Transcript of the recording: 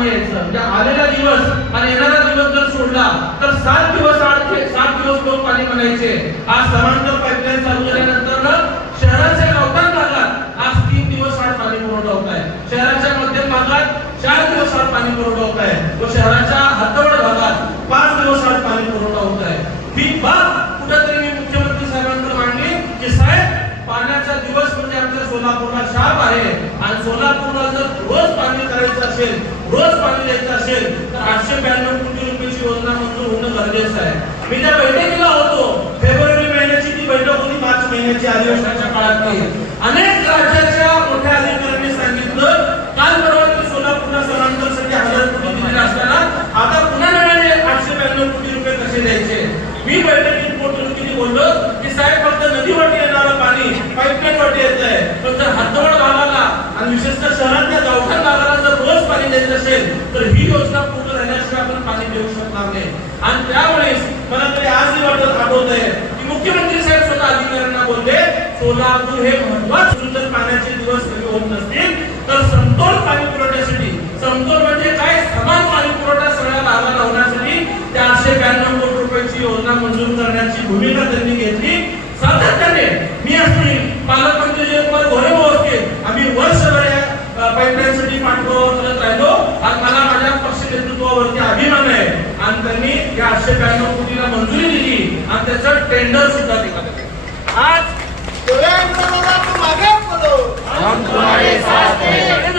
पाणी यायचं. म्हणजे आलेला दिवस आणि येणारा दिवस जर सोडला तर 7 दिवस आड 7 दिवस लोक पाणी म्हणायचे. आज समांतर पाईपलाईन चालू झाल्यानंतर शहराच्या गावठाण भागात आज 3 दिवस आड पाणी पुरवठा होत आहे. शहराच्या मध्यम भागात 4 दिवस आड पाणी पुरवठा होत आहे व शहराच्या हातवड भागात 5 दिवस आड पाणी पुरवठा होत आहे. ही बाब कुठेतरी मी मुख्यमंत्री साहेबांकडे मांडली की साहेब, पाण्याचा दिवस म्हणजे आमच्या सोलापूरला शाप आहे आणि सोलापूरला जर रोज पाणी करायचं असेल, रोज पाणी द्यायचं असेल तर 892 कोटी रुपयाची योजना मंजूर होणं गरजेचं आहे. मी त्या बैठकीला होतो. फेब्रुवारी महिन्याची ती बैठक होती, मार्च महिन्याची अधिवेशनाच्या काळातली. अनेक राज्याच्या मोठ्या अधिकाऱ्यांनी सांगितलं काल परवा सोलापूरला समांतरसाठी 1000 कोटी दिले असताना आता पुन्हा नव्याने 892 कोटी रुपये कसे द्यायचे. मी बैठकीत पोटनिवडणुकीत बोललो की साहेब, फक्त नदीवाटी येणारं पाणी पाईपलाईन वाटी येत आहे, फक्त हातवड भागाला आणि विशेषतः शहरातल्या गावठाण भागाला जर रोज पाणी द्यायचं असेल तर ही योजना पूर्ण राहण्याशिवाय आपण पाणी देऊ शकणार नाही. आणि त्यावेळेस मला तरी आजही वाटत आठवत आहे की मुख्यमंत्री साहेब स्वतः अधिकाऱ्यांना बोलले, सोलापूर हे महत्वाचं जर पाण्याचे दिवस कमी होत नसतील तर समतोल पाणी पुरवठ्यासाठी, समतोल म्हणजे काय, समान पाणी पुरवठा सगळ्या भागाला होण्यासाठी 492 कोटी रुपयाची योजना मंजूर करण्याची भूमिका त्यांनी घेतली. सातत्याने मी असतील पालकमंत्री जयकुमार घोरे असतील, आम्ही वर्षभर पाईपलाईनसाठी पाठपुरावा करत राहिलो. आज मला माझ्या पक्ष नेतृत्वावरती अभिमान आहे आणि त्यांनी या 892 कोटीला मंजुरी दिली आणि त्याचं टेंडर सुद्धा निघालं. आज मागे बोलो, हम तुम्हारे साथ हैं.